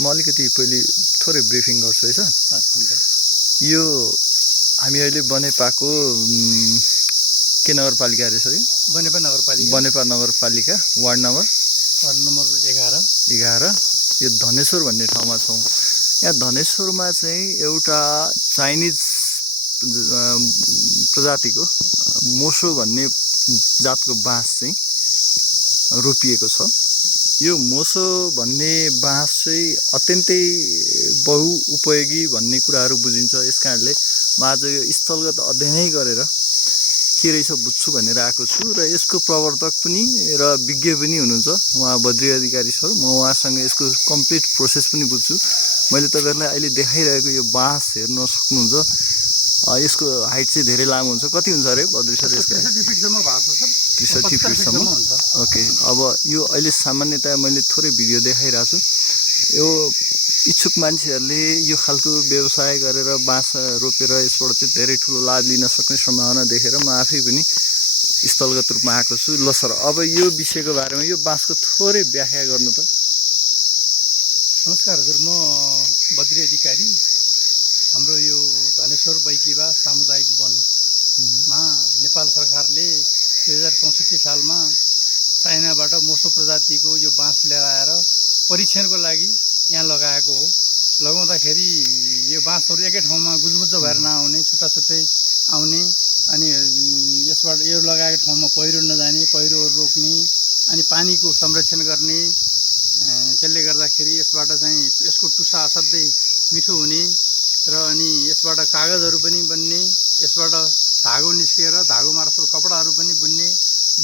म अलिकति पहिले थोरै ब्रिफिङ गर्छु है सर। हुन्छ। यो हामी अहिले बनेपाको के नगरपालिका अरे सर? बनेपा नगरपालिका। बनेपा नगरपालिका वार्ड नम्बर 11। यो धनेश्वर भन्ने ठाउँमा छौँ। यहाँ धनेश्वरमा चाहिँ एउटा चाइनिज प्रजातिको मोसो भन्ने जातको बाँस चाहिँ रोपिएको छ। यो मोसो भन्ने बाँस चाहिँ अत्यन्तै बहुउपयोगी भन्ने कुराहरू बुझिन्छ। यस कारणले म आज यो स्थलगत अध्ययनै गरेर के रहेछ बुझ्छु भनेर आएको छु र यसको प्रवर्तक पनि र विज्ञ पनि हुनुहुन्छ उहाँ बद्री अधिकारी सर। म उहाँसँग यसको कम्प्लिट प्रोसेस पनि बुझ्छु। मैले तपाईँहरूलाई अहिले देखाइरहेको यो बाँस हेर्न सक्नुहुन्छ। यसको हाइट चाहिँ धेरै लामो हुन्छ। कति हुन्छ अरे बद्री सर यसको? 63 फिटसम्म भएको छ सर। 63 फिटसम्म हुन्छ। ओके, अब यो अहिले सामान्यतया मैले थोरै भिडियो देखाइरहेको छु। यो इच्छुक मान्छेहरूले यो खालको व्यवसाय गरेर बाँस रोपेर यसबाट चाहिँ धेरै ठुलो लाभ लिन सक्ने सम्भावना देखेर म आफै पनि स्थलगत रूपमा आएको छु। ल सर, अब यो विषयको बारेमा यो बाँसको थोरै व्याख्या गर्नु त। नमस्कार हजुर, म बद्री अधिकारी। हाम्रो यो धनेश्वर बैकीबा सामुदायिक वनमा नेपाल सरकारले 2064 सालमा चाइनाबाट मोसो प्रजातिको यो बाँस ल्याएर आएर परीक्षणको लागि यहाँ लगाएको हो। लगाउँदाखेरि यो बाँसहरू एकै ठाउँमा गुजमुज भएर नआउने, छुट्टा छुट्टै आउने, अनि यसबाट यो लगाएको ठाउँमा पहिरो नजाने, पहिरोहरू रोक्ने, अनि पानीको संरक्षण गर्ने। त्यसले गर्दाखेरि यसबाट चाहिँ यसको टुसा असाध्यै मिठो हुने र अनि यसबाट कागजहरू पनि बन्ने, यसबाट धागो निस्किएर धागो मार्फत कपडाहरू पनि बुन्ने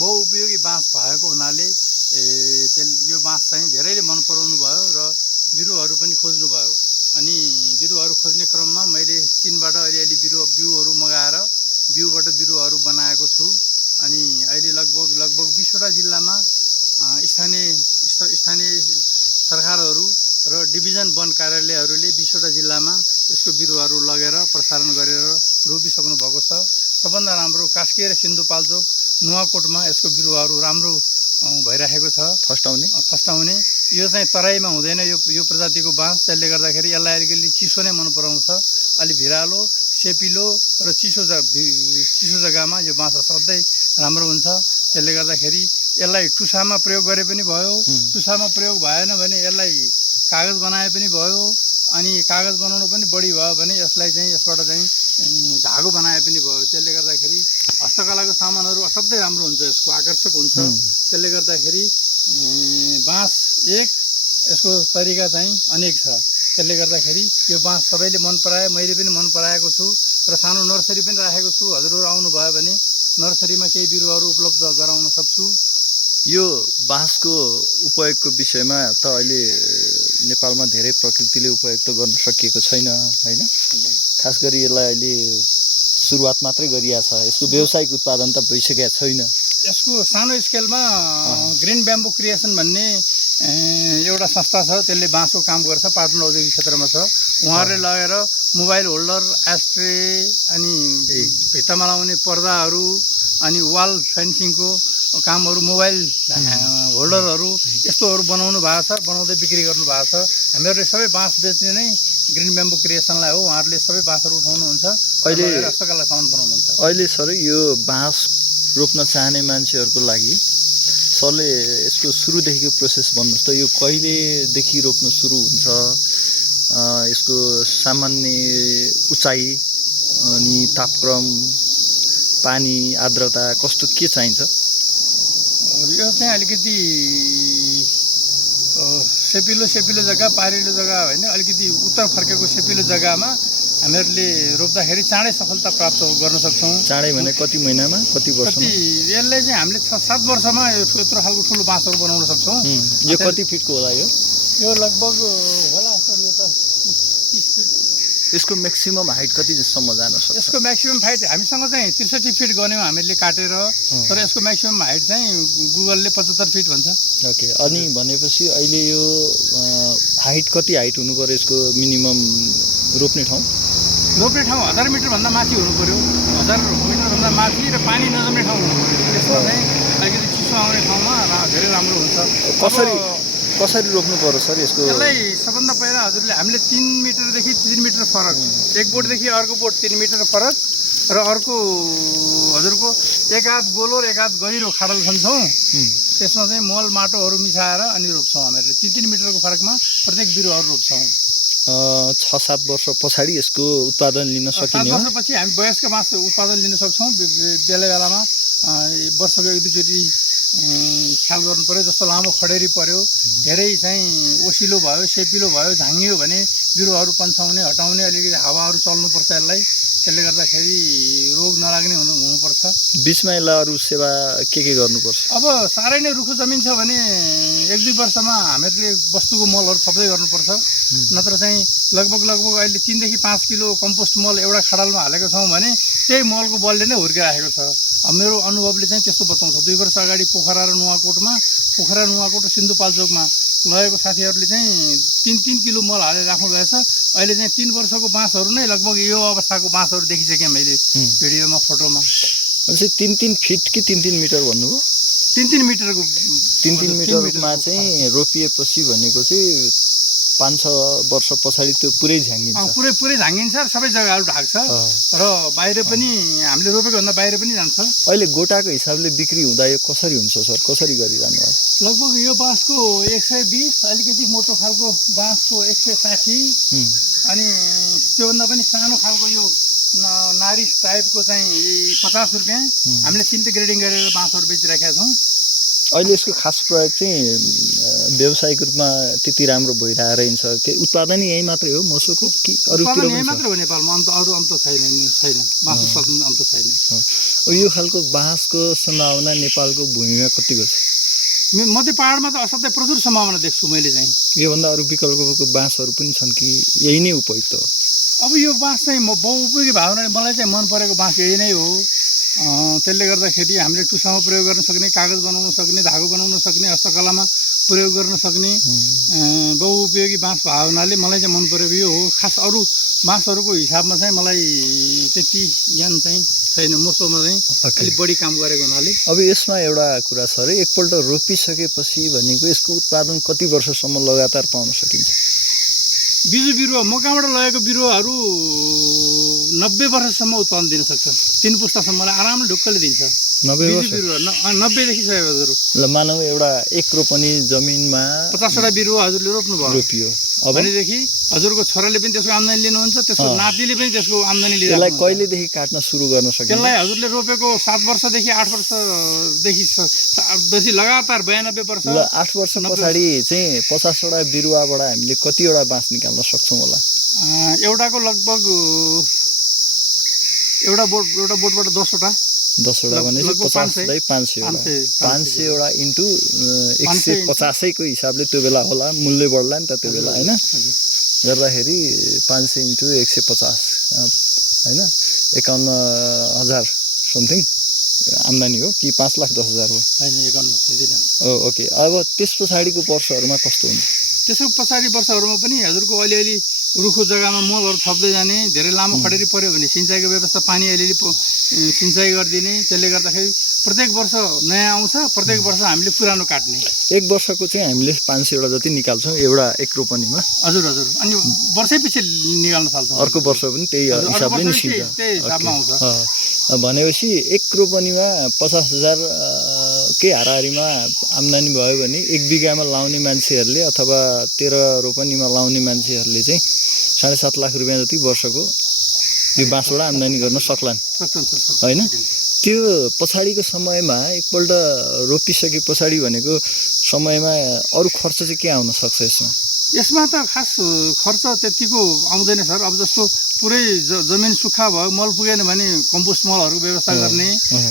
बहुउपयोगी बाँस भएको हुनाले यो बाँस चाहिँ धेरैले मन पराउनु भयो र बिरुवाहरू पनि खोज्नुभयो। अनि बिरुवाहरू खोज्ने क्रममा मैले चीनबाट अलिअलि बिउहरू मगाएर बिउबाट बिरुवाहरू बनाएको छु। अनि अहिले लगभग 20वटा जिल्लामा स्थानीय सरकारहरू र डिभिजन वन कार्यालयहरूले 20वटा जिल्लामा यसको बिरुवाहरू लगेर प्रसारण गरेर रोपिसक्नु भएको छ। सबभन्दा राम्रो कास्की र सिन्धुपाल्चोक नुवाकोटमा यसको बिरुवाहरू राम्रो भइरहेको छ। फस्टाउने यो चाहिँ तराईमा हुँदैन यो प्रजातिको बाँस। त्यसले गर्दाखेरि यसलाई अलिकति चिसो नै मन पराउँछ। अलि भिरालो, सेपिलो र चिसो जग्गामा यो बाँस असाध्यै राम्रो हुन्छ। त्यसले गर्दाखेरि यसलाई टुसामा प्रयोग गरे पनि भयो, टुसामा प्रयोग भएन भने यसलाई कागज बनाए पनि भयो, अनि कागज बनाउनु पनि बढी भयो भने यसलाई चाहिँ यसबाट चाहिँ धागो बनाए पनि भयो। त्यसले गर्दाखेरि हस्तकलाको सामानहरू असाध्यै राम्रो हुन्छ, यसको आकर्षक हुन्छ। त्यसले गर्दाखेरि बाँस एक, यसको तरिका चाहिँ अनेक छ। त्यसले गर्दाखेरि यो बाँस सबैले मन पराए, मैले पनि मन पराएको छु र सानो नर्सरी पनि राखेको छु। हजुरहरू आउनुभयो भने नर्सरीमा केही बिरुवाहरू उपलब्ध गराउन सक्छु। यो बाँसको उपयोगको विषयमा त अहिले नेपालमा धेरै प्रकृतिले उपयोग त गर्न सकिएको छैन हैन। खास गरी यसलाई अहिले सुरुवात मात्रै गरिएको छ। यसको व्यावसायिक उत्पादन त भइसकेको छैन। यसको सानो स्केलमा ग्रिन ब्याम्बो क्रिएसन भन्ने एउटा संस्था छ, त्यसले बाँसको काम गर्छ, पाटन औद्योगिक क्षेत्रमा छ। उहाँहरूले लगेर मोबाइल होल्डर, एस्ट्रे, अनि भित्तामा लाउने पर्दाहरू, अनि वाल फेन्सिङको कामहरू, मोबाइल होल्डरहरू यस्तोहरू बनाउनु भएको छ, बनाउँदै बिक्री गर्नु भएको छ। हामीहरूले सबै बाँस बेच्ने नै ग्रिन ब्याम्बो क्रिएसनलाई हो। उहाँहरूले सबै बाँसहरू उठाउनुहुन्छ, अहिले हस्तकला सामान बनाउनुहुन्छ। अहिले सर यो बाँस रोप्न चाहने मान्छेहरूको लागि सरले यसको सुरुदेखिको प्रोसेस भन्नुहोस् त। यो कहिलेदेखि रोप्न सुरु हुन्छ? यसको सामान्य उचाइ अनि तापक्रम, पानी, आर्द्रता कस्तो के चाहिन्छ? यो चाहिँ अलिकति सेपिलो जग्गा, पारिलो जग्गा होइन, अलिकति उत्तर फर्केको सेपिलो जग्गामा हामीहरूले रोप्दाखेरि चाँडै सफलता प्राप्त गर्न सक्छौँ। चाँडै भने कति महिनामा, कति वर्षमा? यसलाई चाहिँ हामीले 6-7 वर्षमा यत्रो खालको ठुलो बाँसहरू बनाउन सक्छौँ। यो कति फिटको होला? यो लगभग होला सर, यो त 30 फिट। यसको म्याक्सिमम हाइट कति जसम्म जान सक्छ? यसको म्याक्सिमम हाइट हामीसँग चाहिँ 63 फिट गऱ्यौँ हामीले काटेर, तर यसको म्याक्सिमम हाइट चाहिँ गुगलले 75 फिट भन्छ। ओके, अनि भनेपछि अहिले यो हाइट कति हाइट हुनु पर्यो यसको मिनिमम रोप्ने ठाउँ? 1000 मिटरभन्दा माथि हुनु पर्यो। 1000 मिटरभन्दा माथि र पानी नजम्ने ठाउँ हुनु पर्यो। यसमा चाहिँ अलिकति चिसो आउने ठाउँमा धेरै राम्रो हुन्छ। कसरी कसरी रोप्नु पर्यो सर यसको? यसलाई सबभन्दा पहिला हजुरले हामीले 3 मिटरदेखि 3 मिटर फरक, एक बोटदेखि अर्को बोट 3 मिटर फरक र अर्को हजुरको एक हात गोलो र एक हात गहिरो खाडल खन्छौँ। त्यसमा चाहिँ मल माटोहरू मिसाएर अनि रोप्छौँ हामीहरूले। 3-3 मिटरको फरकमा प्रत्येक बिरुवाहरू रोप्छौँ। 6-7 वर्ष पछाडि यसको उत्पादन लिन 7 सकिने हो? वर्षपछि हामी वयस्क बाँस उत्पादन लिन सक्छौँ। बेला बेलामा वर्षको एक दुईचोटि ख्याल गर्नु पर्यो। जस्तो लामो खडेरी पर्यो, धेरै चाहिँ ओसिलो भयो, सेपिलो भयो, झाङ्गियो भने बिरुवाहरू पन्छाउने हटाउने अलिकति हावाहरू चल्नुपर्छ यसलाई। त्यसले गर्दाखेरि रोग नलाग्ने हुनुपर्छ। बिचमा यसलाई अरू सेवा के गर्नुपर्छ? अब साह्रै नै रुखो जमिन छ भने 1-2 वर्षमा हामीहरूले वस्तुको मलहरू थप्दै गर्नुपर्छ। नत्र चाहिँ लगभग अहिले 3 देखि 5 किलो कम्पोस्ट मल एउटा खाडलमा हालेको छौँ भने त्यही मलको बलले नै हुर्किराखेको छ। मेरो अनुभवले चाहिँ त्यस्तो बताउँछ। 2 वर्ष अगाडि पोखरा र नुवाकोट र सिन्धुपाल्चोकमा लगेको साथीहरूले चाहिँ 3-3 किलो मल हालेर राख्नु भएछ। अहिले चाहिँ 3 वर्षको बाँसहरू नै लगभग यो अवस्थाको बाँसहरू देखिसकेँ मैले भिडियोमा, फोटोमा। भनेपछि 3-3 फिट कि 3-3 मिटर भन्नुभयो? 3-3 मिटरको 3-3 मिटरमा चाहिँ रोपिएपछि भनेको चाहिँ 5-6 वर्ष पछाडि त्यो पुरै झ्याङ्गिन्छ? पुरै झाङ्गिन्छ र सबै जग्गाहरू ढाक्छ र बाहिर पनि हामीले रोपेको भन्दा बाहिर पनि जान्छ। अहिले गोटाको हिसाबले बिक्री हुँदा यो कसरी हुन्छ सर? कसरी गरिरहनु भएको? लगभग यो बाँसको 120, अलिकति मोटो खालको बाँसको 160 अनि त्योभन्दा पनि सानो खालको यो नारिस टाइपको चाहिँ 50 रुपियाँ। हामीले 3 ग्रेडिङ गरेर बाँसहरू बेचिराखेका छौँ। अहिले यसको खास प्रयोग चाहिँ व्यावसायिक रूपमा त्यति राम्रो भइरहेको रहेछ कि उत्पादन यही मात्रै हो मोसोको कि अरूतिर पनि यही मात्र हो नेपालमा? अरू अन्त छैन। बाँस उत्पादन अन्त छैन। यो खालको बाँसको सम्भावना नेपालको भूमिमा कतिको छ? मध्य पहाडमा त असाध्यै प्रचुर सम्भावना देख्छु मैले चाहिँ। योभन्दा अरू विकल्पको बाँसहरू पनि छन् कि यही नै उपयुक्त हो? अब यो बाँस चाहिँ बहुउपयोगी भावना मलाई चाहिँ मन परेको बाँस यही नै हो। त्यसले गर्दाखेरि हामीले टुसामा प्रयोग गर्न सक्ने, कागज बनाउन सक्ने, धागो बनाउन सक्ने, हस्तकलामा प्रयोग गर्न सक्ने बहुउपयोगी बाँस भावनाले मलाई चाहिँ मन परेको यो हो। खास अरू बाँसहरूको हिसाबमा चाहिँ मलाई त्यति ज्ञान चाहिँ छैन। मोसोमा चाहिँ अलिक बढी काम गरेको हुनाले। अब यसमा एउटा कुरा छ अरे, एकपल्ट रोपिसकेपछि भनेको यसको उत्पादन कति वर्षसम्म लगातार पाउन सकिन्छ? बिजु बिरुवा मकैबाट लगेको बिरुवाहरू 90 वर्षसम्म उत्पादन दिन सक्छ। 3 पुस्तासम्मलाई आरामले ढुक्कले दिन्छ। 90 वर्ष? 90 देखि 100 हजुर। ल मानौ एउटा 1 रोपनी जमिनमा 50 वटा बिरुवा हजुरले रोप्नुभयो, रोपियो। अब भनेदेखि हजुरको छोराले पनि त्यसको आम्दानी लिनुहुन्छ, त्यसको नातिले पनि त्यसको आम्दानी लिन्छ। यसलाई कहिलेदेखि काट्न सुरु गर्न सकिन्छ? त्यसलाई हजुरले रोपेको 7 वर्षदेखि 8 वर्षदेखि बेसी लगातार 92 वर्ष। ल 8 वर्ष पछाडि चाहिँ 50 वटा बिरुवाबाट हामीले कतिवटा बाँस निकाल्न सक्छौँ होला? एउटाको लगभग एउटा बोटबाट 10 वटा। 10 वटा भनेपछि 500 वटा इन्टु 150को हिसाबले त्यो बेला होला, मूल्य बढ्ला नि त त्यो बेला होइन? गर्दाखेरि 500 इन्टु 150 होइन 51,000 समथिङ आम्दानी हो कि 5,10,000 हो? ओके। अब त्यस पछाडिको वर्षहरूमा कस्तो हुन्छ? त्यसको पछाडि वर्षहरूमा पनि हजुरको अलिअलि रुखो जग्गामा मलहरू थप्दै जाने, धेरै लामो खडेरी पऱ्यो भने सिँचाइको व्यवस्था पानी अलिअलि सिँचाइ गरिदिने। त्यसले गर्दाखेरि प्रत्येक वर्ष नयाँ आउँछ, प्रत्येक वर्ष हामीले पुरानो काट्ने। 1 वर्षको चाहिँ हामीले 500 वटा जति निकाल्छौँ एउटा 1 रोपनीमा? हजुर। अनि वर्षैपछि निकाल्न थाल्छौँ। अर्को वर्ष पनि त्यही हिसाबले निस्किन्छ? त्यही हिसाबमा आउँछ। भनेपछि 1 रोपनीमा 50,000 के हाराहारीमा आम्दानी भयो भने 1 बिघामा लाउने मान्छेहरूले अथवा 13 रोपनीमा लाउने मान्छेहरूले चाहिँ 7.5 लाख रुपियाँ जति वर्षको यो बाँसबाट आम्दानी गर्न सक्लान् होइन? त्यो पछाडिको समयमा एकपल्ट रोपिसके पछाडि भनेको समयमा अरू खर्च चाहिँ के आउन सक्छ यसमा त खास खर्च त्यतिको आउँदैन सर। अब जस्तो पुरै जमिन सुक्खा भयो, मल पुगेन भने कम्पोस्ट मलहरूको व्यवस्था गर्ने,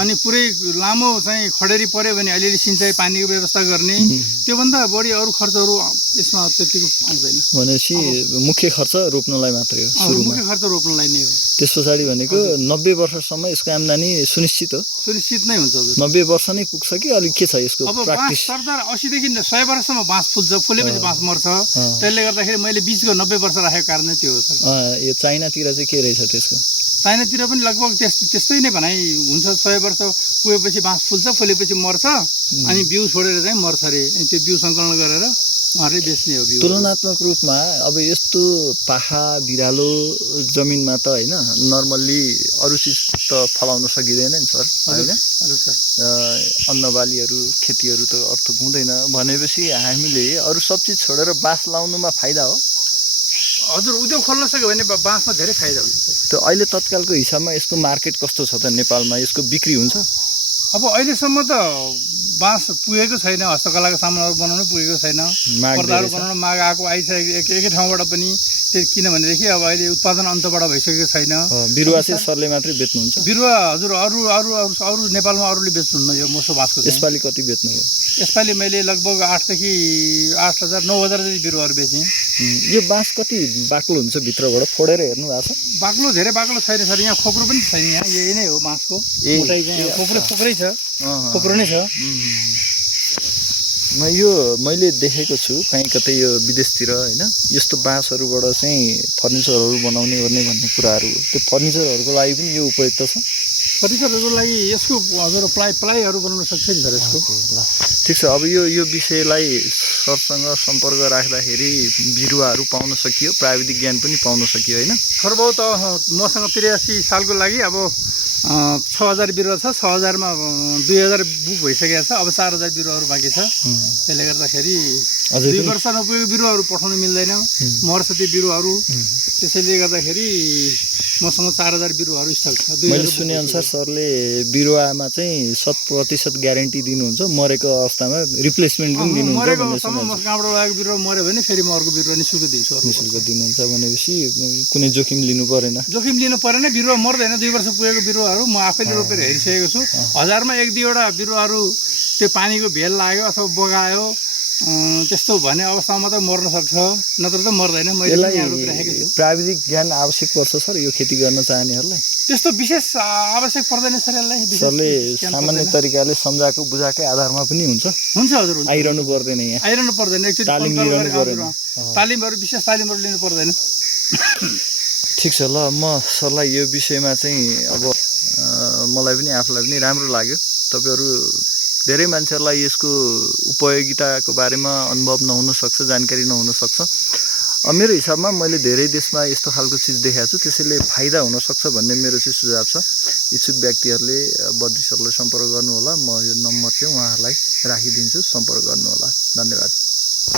अनि पुरै लामो चाहिँ खडेरी पऱ्यो भने अलिअलि सिँचाइ पानीको व्यवस्था गर्ने, त्योभन्दा बढी अरू खर्चहरू यसमा त्यतिको आउँदैन। भनेपछि मुख्य खर्च रोप्नलाई मात्रै हो? मुख्य खर्च रोप्नलाई नै हो। त्यस पछाडि भनेको 90 वर्षसम्म यसको आम्दानी सुनिश्चित हो? सुनिश्चित नै हुन्छ। 90 वर्ष नै पुग्छ कि अलिक के छ यसको प्र्याक्टिस? सरदार 80 देखि 100 वर्षसम्म बाँस फुल्छ, फुलेपछि बाँस मर्छ। त्यसले गर्दाखेरि मैले बिचको 90 वर्ष राखेको कारण नै त्यो हो सर। यो चाइनातिर चाहिँ के रहेछ त्यसको? चाइनातिर पनि लगभग त्यस्तै नै भनाइ हुन्छ। 100 वर्ष पुगेपछि बाँस फुल्छ, फुलेपछि मर्छ, अनि बिउ छोडेर चाहिँ मर्छ अरे। त्यो बिउ सङ्कलन गरेर उहाँहरूले बेच्ने हो बिउ। तुलनात्मक रूपमा अब यस्तो पाखा बिरालो जमिनमा त होइन नर्मल्ली अरू चिज त फलाउन सकिँदैन नि सर होइन। हजुर सर। अन्नबालीहरू खेतीहरू त अर्थ हुँदैन भनेपछि हामीले अरू सब चिज छोडेर बाँस लाउनुमा फाइदा हो। हजुर उद्योग खोल्न सक्यो भने बाँसमा धेरै फाइदा हुन्छ सर। त्यो अहिले तत्कालको हिसाबमा यसको मार्केट कस्तो छ त नेपालमा, यसको बिक्री हुन्छ? अब अहिलेसम्म त बाँस पुगेको छैन, हस्तकलाको सामानहरू बनाउनु पुगेको छैन, पर्दाहरू बनाउन माग आएको आइसकेको एकै ठाउँबाट पनि। त्यो किनभनेदेखि अब अहिले उत्पादन अन्तबाट भइसकेको छैन। बिरुवा चाहिँ सरले मात्रै बेच्नुहुन्छ? बिरुवा हजुर अरू अरू अरू अरू नेपालमा अरूले बेच्नुहुन्न यो मोसो बाँसको। यसपालि कति बेच्नुभयो? यसपालि मैले लगभग 8,000 देखि 8,000 9,000 जति बिरुवाहरू बेचेँ। यो बाँस कति बाक्लो हुन्छ भित्रबाट फोडेर हेर्नु भएको छ? बाक्लो धेरै बाक्लो छैन सर, यहाँ खोक्रो पनि छैन, यहाँ यही नै हो बाँसको मोटाइ चाहिँ खोक्रै छ, खोक्रो नै छ। मैले देखेको छु कहीँ कतै यो विदेशतिर होइन यस्तो बाँसहरूबाट चाहिँ फर्निचरहरू बनाउने भन्ने कुराहरू, त्यो फर्निचरहरूको लागि पनि यो उपयुक्त छ? फर्निचरहरूको लागि यसको हजुर प्लाईहरू बनाउन सक्छ नि सर यसको। ल ठिक छ। अब यो विषयलाई सरसँग सम्पर्क राख्दाखेरि बिरुवाहरू पाउन सकियो, प्राविधिक ज्ञान पनि पाउन सकियो होइन? थोर बहुत मसँग 83 सालको लागि अब 6,000 बिरुवा छ, 6,000मा 2,000 बुक भइसकेको छ, अब 4,000 बिरुवाहरू बाँकी छ। त्यसले गर्दाखेरि 2 वर्ष नपुगेको बिरुवाहरू पठाउनु मिल्दैन, मर्छ त्यो बिरुवाहरू। त्यसैले गर्दाखेरि मसँग 4,000 बिरुवाहरू स्टक छ। मैले सुनेअनुसार सरले बिरुवामा चाहिँ 100% ग्यारेन्टी दिनुहुन्छ, मरेको अवस्थामा रिप्लेसमेन्ट पनि दिनुहुन्छ? मरेको अवस्थामा म कहाँबाट लागेको बिरुवा मऱ्यो भने फेरि म अर्को बिरुवा निःशुल्क दिन्छु। निःशुल्क दिनुहुन्छ भनेपछि कुनै जोखिम लिनु परेन? जोखिम लिनु परेन, बिरुवा मर्दैन। 2 वर्ष पुगेको बिरुवाहरू म आफैले रोपेर हेरिसकेको छु। 1000मा 1-2वटा बिरुवाहरू त्यो पानीको भेल लाग्यो अथवा बगायो त्यस्तो भन्ने अवस्थामा त मर्न सक्छ, नत्र त मर्दैन। मैले राखेको छु। प्राविधिक ज्ञान आवश्यक पर्छ सर यो खेती गर्न चाहनेहरूलाई? त्यस्तो विशेष आवश्यक पर्दैन सर यसलाई। सरले सामान्य तरिकाले सम्झाएको बुझाएकै आधारमा पनि हुन्छ? हुन्छ हजुर, आइरहनु पर्दैन, यहाँ आइरहनु पर्दैन। एकचोटि तालिमहरू विशेष तालिमहरू लिनु पर्दैन। ठिक छ। ल म सरलाई यो विषयमा चाहिँ अब मलाई पनि आफूलाई पनि राम्रो लाग्यो। तपाईँहरू धेरै मान्छेहरूलाई यसको उपयोगिताको बारेमा अनुभव नहुन सक्छ, जानकारी नहुन सक्छ। मेरो हिसाबमा मैले धेरै देशमा यस्तो खालको चिज देखाएको छु, त्यसैले फाइदा हुनसक्छ भन्ने मेरो चाहिँ सुझाव छ। इच्छुक व्यक्तिहरूले बद्री सरलाई सम्पर्क गर्नुहोला। म यो नम्बर चाहिँ उहाँहरूलाई राखिदिन्छु, सम्पर्क गर्नुहोला। धन्यवाद।